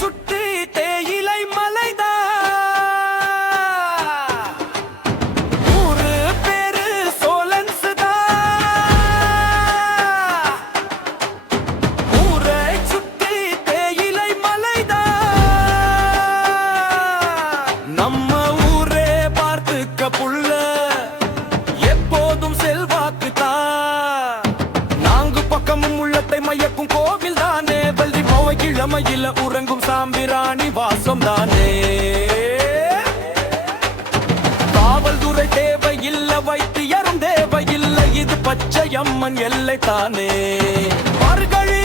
சுற்றி தேயிலை மலைதான். ஊரு பேரு சோலன்ஸ்தான். ஊரை சுற்றி தேயிலை மலைதான். நம்ம ஊரே பார்த்துக்க புள்ள எப்போதும் செல்வாக்கு தான். நான்கு பக்கமும் உள்ளத்தை மையக்கும் கோவில் தானே. வள்ளி மோவை கிழமையில உறங்கும் சாம்பிராணி வாசம் தானே. காவல்துறை தேவையில்லை, வைத்தியரும் தேவையில்லை, இது பச்சையம்மன் எல்லை தானே. மார்கழி